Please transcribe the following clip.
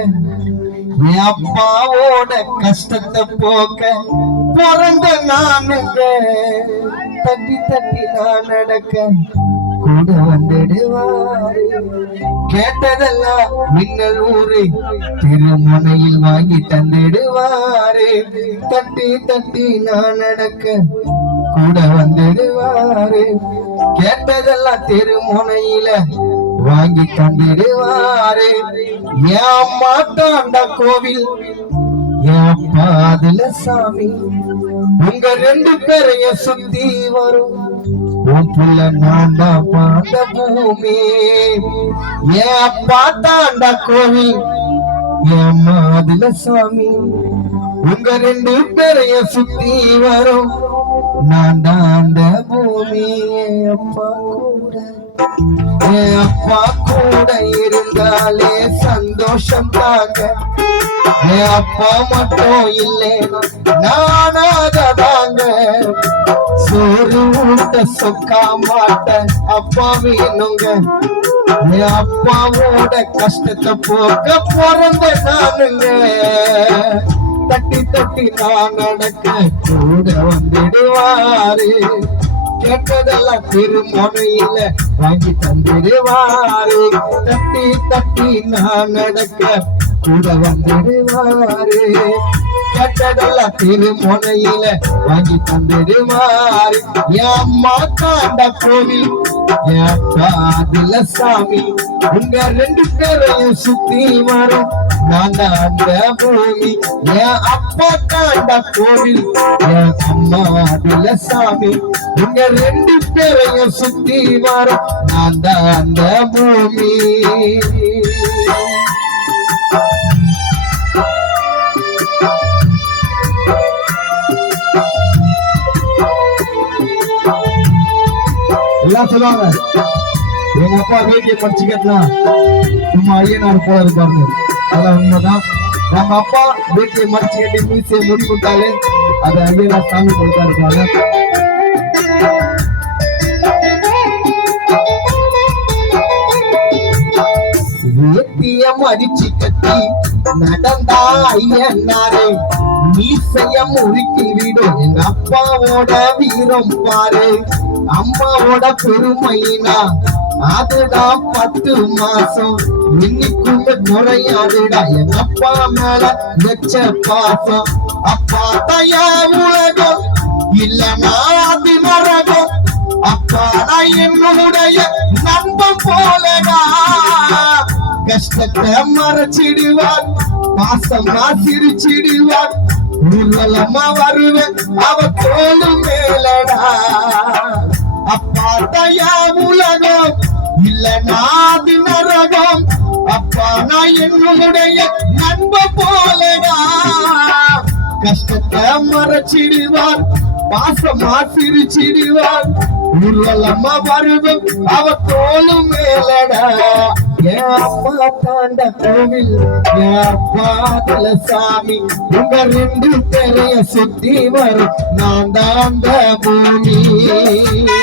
என் அப்பாவோட கஷ்டத்தை போக்க பிறந்த நானுங்க. தட்டி தட்டி நான் நடக்க கூட வந்துடுவாரு. கேட்டதெல்லாம் மின்னல் ஊரு திருமுனையில் வாங்கி தந்துடுவாரு. தட்டி தட்டி நான் நடக்க கூட வந்துடுவாரு. கேட்டதெல்லாம் திருமுனையில வாங்கி தந்துடுவாரு. என் மாட்டாண்ட கோவில் என் பாதுல சாமி உங்க ரெண்டு பேரையும் சுத்தி வரும். உன் புள்ள நான் தான் பார்த்த பூமி. என் பாட்டாண்ட கோவில் என் மாதுல சாமி உங்க ரெண்டு பேரையும் சுத்தி வரும். நான் தான் அந்த பூமி. என் அப்பா கூட இருந்தாலே சந்தோஷம் தாங்க. என் அப்பா மட்டும் இல்லைன்னா நானாதாங்க. சோறு ஊட்ட சொக்கா மாட்டேன் அப்பா வேணுங்க. என் அப்பாவோட கஷ்டத்தை போக்க பிறந்த நானுங்க. தட்டி தட்டி நான் நடக்க கூட வந்துடுவாரு. கேட்டதெல்லாம் திருமுனையில வாங்கி தந்துடுவாரு. தட்டி தட்டி நான் நடக்க கூட வந்துடுவாரு. கேட்டதெல்லாம் திருமுனையில வாங்கி தந்துடுவாரு. என் அம்மா காண்ட கோவில் என் பாதுல சாமி உங்க ரெண்டு பேரையும் சுத்தி வரும். நான் அந்த பூமி. என் அப்பா காண்ட கோவில் என் அம்மா அதுல சாமி உங்க ரெண்டு பேரையும் சுத்தி வரும். நான் தான் அந்த பூமி. எல்லாம் சொல்லுவாங்க எங்க அப்பா வேட்டியை படிச்சுக்கலாம் சும்மா ஐயனார் போல இருப்பாரு. அதான் உண்மைதான். நம்ம அப்பா வேட்டியை மடிச்சு கட்டி மீசையை முடி விட்டாலே அதை ஐயனார் சாமி கொடுத்தா இருப்பாங்க. மடிச்சு கட்டி நடந்தா ஐயனாரே மீசைய முறுக்கி விடும். எங்க அப்பாவோட வீரம் பாரு. அம்மாவோட பெருமைனா அதுதான் 10 மாசம் இன்னைக்குமே முறையாதுடா. எங்க அப்பா மேல வச்ச பாசம். அப்பா தயா உலகம் இல்லனா அது நரகம். அப்பா என்னுடைய நண்பன் போலடா. கஷ்டத்தை மறைச்சிடுவார் பாசமா சிரிச்சிடுவார். ஊர்வலமா வருவேன் அவ தோளு மேலடா. அப்பா தயா உலகம் இல்ல நாது நரகம். அப்பா நான் என்னுடைய நண்ப போலடா. கஷ்டத்தை மறைச்சிடுவார் பாசமா சிரிச்சிடுவார். ஊர்வலமா வருவேன் அவ தோளு மேலடா. என் அப்பா தாண்ட கோவில் என் பாதுல சாமி உங்க ரெண்டு பேரைய சுத்தி வரும். நான் தான் பூமி.